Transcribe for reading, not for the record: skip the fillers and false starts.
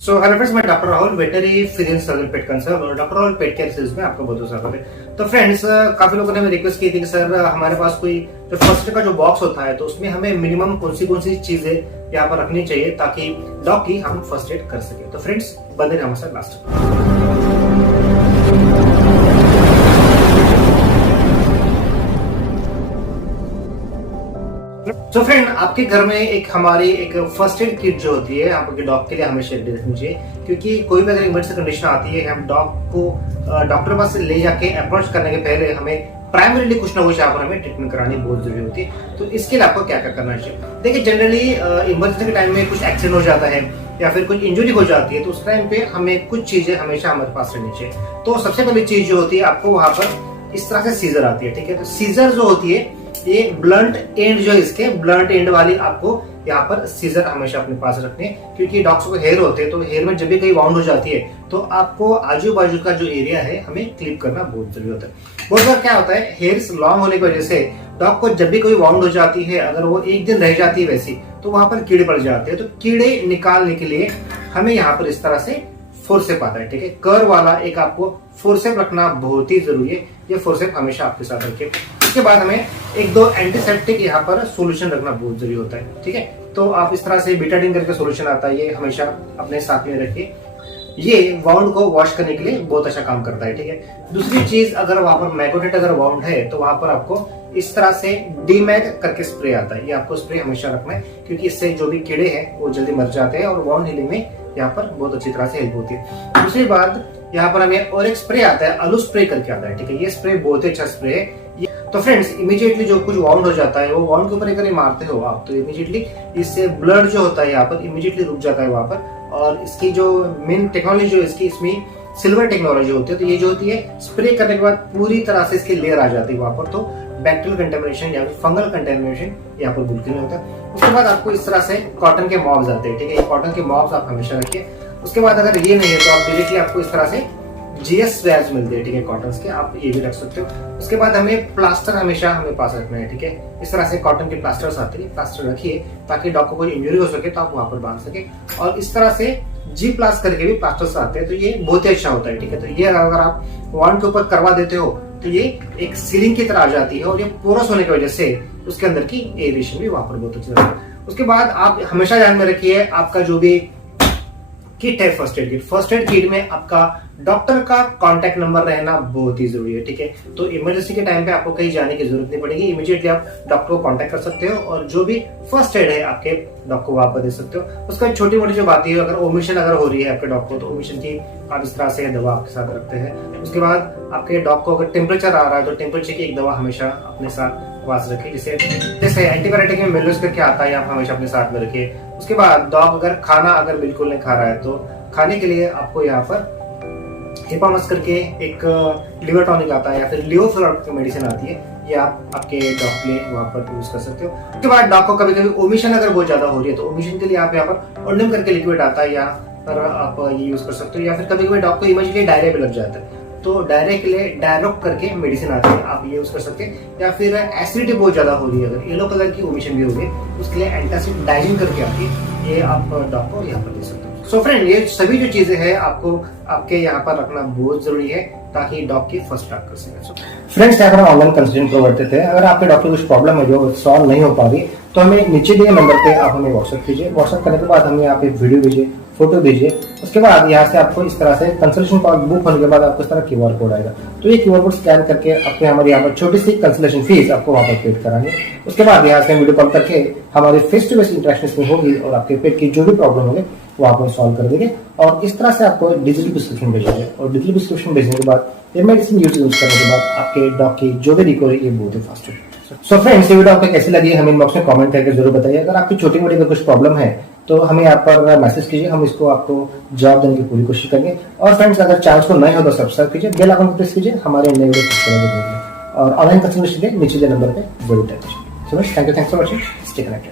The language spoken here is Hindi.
सो हेलो फ्रेंड्स, मैं डॉक्टर राहुल, वेटरी फिजिशियन सर्जन पेट कंसल्ट और doctor Rahul pet care series में आपका बहुत बहुत स्वागत है। तो फ्रेंड्स, काफी लोगों ने रिक्वेस्ट की थी कि सर हमारे पास कोई जो फर्स्ट एड का जो बॉक्स होता है तो उसमें हमें मिनिमम कौन सी चीजें यहाँ पर रखनी चाहिए ताकि डॉग की हम फर्स्ट एड कर सके। तो फ्रेंड्स, बने रहे हमारे साथ लास्ट। तो फ्रेंड, आपके घर में हमारी एक फर्स्ट एड किट जो होती है आपके डॉग के लिए हमेशा रेडी रखनी चाहिए, क्योंकि कोई भी अगर इमरजेंसी कंडीशन आती है, हम डॉग को डॉक्टर के पास ले जाके अप्रोच करने के पहले हमें प्राइमरीली कुछ ना कुछ यहाँ पर हमें ट्रीटमेंट करानी बहुत जरूरी होती है। तो इसके लिए आपको क्या क्या करना चाहिए? देखिए, जनरली इमरजेंसी के टाइम में कुछ एक्सीडेंट हो जाता है या फिर कुछ इंजरी हो जाती है, तो उस टाइम पे हमें कुछ चीजें हमेशा हमारे पास रहनी चाहिए। तो सबसे पहली चीज जो होती है, आपको वहां पर इस तरह से सीजर आती है, ठीक है। तो सीजर जो होती है, ये ब्लंट एंड जो है, इसके ब्लंट एंड वाली आपको यहाँ पर सीजर हमेशा अपने पास रखने, क्योंकि डॉग्स को हेयर होते हैं, तो हेयर में जब भी कहीं वाउंड हो जाती है तो आपको आजू बाजू का जो एरिया है हमें क्लिप करना बहुत जरूरी होता है। बहुत बार क्या होता है, हेयर्स लॉन्ग होने की वजह से डॉग को जब भी कोई वाउंड हो जाती है, अगर वो एक दिन रह जाती है वैसी, तो वहां पर कीड़े पड़ जाते हैं। तो कीड़े निकालने के लिए हमें यहाँ पर इस तरह से फोर्सेप आता है, ठीक है। कर वाला एक आपको फोर्सेप रखना बहुत ही जरूरी है। ये फोर्सेप हमेशा आपके साथ रखिए। उसके बाद हमें एक दो एंटीसेप्टिक यहाँ पर सॉल्यूशन रखना बहुत जरूरी होता है, ठीक है। तो आप इस तरह से बीटाडीन करके सॉल्यूशन आता है, ये हमेशा अपने साथ में रखिए। ये वाउंड को वॉश करने के लिए बहुत अच्छा काम करता है, ठीक है। दूसरी चीज, अगर वहां पर मैकोडेट अगर वाउंड है तो वहां पर आपको इस तरह से डीमैग करके स्प्रे आता है। ये आपको स्प्रे हमेशा रखना है, क्योंकि इससे जो भी कीड़े हैं वो जल्दी मर जाते हैं और वाउंड हीलिंग में यहाँ पर बहुत अच्छी तरह से हेल्प होती है। दूसरी बात, यहाँ पर हमें और एक स्प्रे आता है, आलू स्प्रे करके आता है, ठीक है। ये स्प्रे बहुत ही अच्छा स्प्रे है। तो फ्रेंड्स, इमीडिएटली जो कुछ वाउंड हो जाता है, वो वाउंड के ऊपर अगर मारते हो आप, तो इमीडिएटली इससे ब्लड जो होता है यहाँ पर इमीडिएटली रुक जाता है वहां पर। और इसकी जो मेन टेक्नोलॉजी जो इसकी, इसमें सिल्वर टेक्नोलॉजी होती है। तो ये जो होती है, स्प्रे करने के बाद पूरी तरह से इसकी लेयर आ जाती है वहां पर, तो बैक्टीरियल कंटेमिनेशन या फिर फंगल कंटेमिनेशन यहाँ पर बिल्कुल नहीं होता। उसके बाद आपको इस तरह से कॉटन के मॉब्स आते हैं, ठीक है। ये कॉटन के मॉब्स आप हमेशा रखिए। उसके बाद अगर ये नहीं है तो आप डायरेक्टली आपको इस तरह से जीएस स्वैब्स मिलते हैं, ठीक है, कॉटन के, आप ये भी रख सकते हो। उसके बाद हमें प्लास्टर हमेशा हमें पास रखना है, ठीक है। इस तरह से कॉटन के प्लास्टर्स आते हैं, प्लास्टर रखिए ताकि डॉग को कोई इंजरी हो सके तो आप वहां पर बांध सके। और इस तरह से जी प्लास करके भी प्लास्टर्स आते हैं, तो ये बहुत ही अच्छा होता है, ठीक है। तो ये अगर आप वाउंड के ऊपर करवा देते हो तो ये एक सीलिंग की तरह आ जाती है, और ये पोरस होने की वजह से उसके अंदर की एयरेशन भी वहां पर बहुत अच्छी रहती है। उसके बाद आप हमेशा ध्यान में रखिए, आपका जो भी किट है, first aid kit, first aid kit में आपका डॉक्टर का कांटेक्ट नंबर रहना बहुत ही जरूरी है, ठीक है। तो इमरजेंसी के टाइम पे आपको कहीं जाने की जरूरत नहीं पड़ेगी, इमीडिएटली आप डॉक्टर को कांटेक्ट कर सकते हो और जो भी फर्स्ट एड है आपके डॉग को आप दे सकते हो। उसका छोटी मोटी जो बातें है, अगर ओमिशन अगर हो रही है आपके डॉग को, तो ओमिशन की आप इस तरह से दवा आपके साथ रखते हैं। उसके बाद आपके डॉग को अगर टेम्परेचर आ रहा है तो टेम्परेचर की एक दवा हमेशा अपने साथ पास रखिए, जैसे एंटीबायोटिक में मेलोस करके आता है, आप हमेशा अपने साथ में रखिए। उसके बाद डॉग अगर खाना अगर बिल्कुल नहीं खा रहा है तो खाने के लिए आपको यहाँ पर हिपामस करके एक लिवर टॉनिक आता है या फिर लियोफिलॉट मेडिसिन आती है, ये आप आपके डॉग के लिए वहां पर यूज कर सकते हो। उसके बाद डॉग को कभी कभी ओमिशन अगर बहुत ज्यादा हो रही है तो ओमिशन के लिए आप यहाँ पर ओंडम करके लिक्विड आता है, यहाँ पर आप ये यूज कर सकते हो। या फिर कभी कभी डॉग को इमरजेंटली डायरिया भी लग जाता है, तो डायरिया के लिए डायरोक करके मेडिसिन आती है, आप ये यूज कर सकते हैं। या फिर एसिडिटी बहुत ज्यादा हो रही है, अगर येलो कलर की ओमिशन भी हो गई, उसके लिए एंटासिड डाइजिन करके आती है, ये आप डॉग को यहाँ पर दे सकते हो। सो फ्रेंड, ये सभी जो चीजें हैं आपको आपके यहाँ पर रखना बहुत जरूरी है ताकि डॉग की फर्स्ट स्टार्ट कर सके। फ्रेंड्स, यहाँ पर ऑनलाइन कंसल्टेंट प्रोवाइड करते हैं। अगर आपके डॉग की कुछ प्रॉब्लम है जो सॉल्व नहीं हो पा रही, तो हमें नीचे दिए नंबर पे आप हमें व्हाट्सएप कीजिए। व्हाट्सएप करने के बाद हमें आप एक वीडियो भेजिए, फोटो दीजिए। उसके बाद यहाँ से आपको इस तरह से कंसल्टेशन कॉल बुक होने के बाद आपको इस तरह QR कोड आएगा, तो ये QR कोड स्कैन करके अपने हमारे यहाँ पर छोटी सी कंसल्टेशन फीस आपको वहाँ पर पेड करानी। उसके बाद यहाँ से वीडियो कॉल करके हमारे फेस टू फेस इंटरेक्शन में होगी और आपके पेट की जो भी प्रॉब्लम होगी वो आपको सॉल्व कर देंगे। और इस तरह से आपको डिजिटल प्रिस्क्रिप्शन भेजेंगे, और डिजिटल प्रिस्क्रिप्शन भेजने के बाद ये मेडिसिन यूज करने के बाद आपके डॉग की जो भी रिकवरी ये बहुत ही फास्ट होगी। सो फ्रेंड्स, ये वीडियो आपको कैसी लगी हमें इनबॉक्स में कमेंट करके जरूर बताइए। अगर आपकी छोटी मोटी कुछ प्रॉब्लम है तो हमें यहाँ पर मैसेज कीजिए, हम इसको आपको जवाब देने की पूरी कोशिश करेंगे। और फ्रेंड्स, अगर चैनल को नए हो तो सब्सक्राइब कीजिए, बेल आइकन प्रेस कीजिए, हमारे नए वीडियो सबसे और ऑनलाइन कंसल्टेशन नीचे नंबर पे जरूर टैप कीजिए। So thank you for watching, stay connected.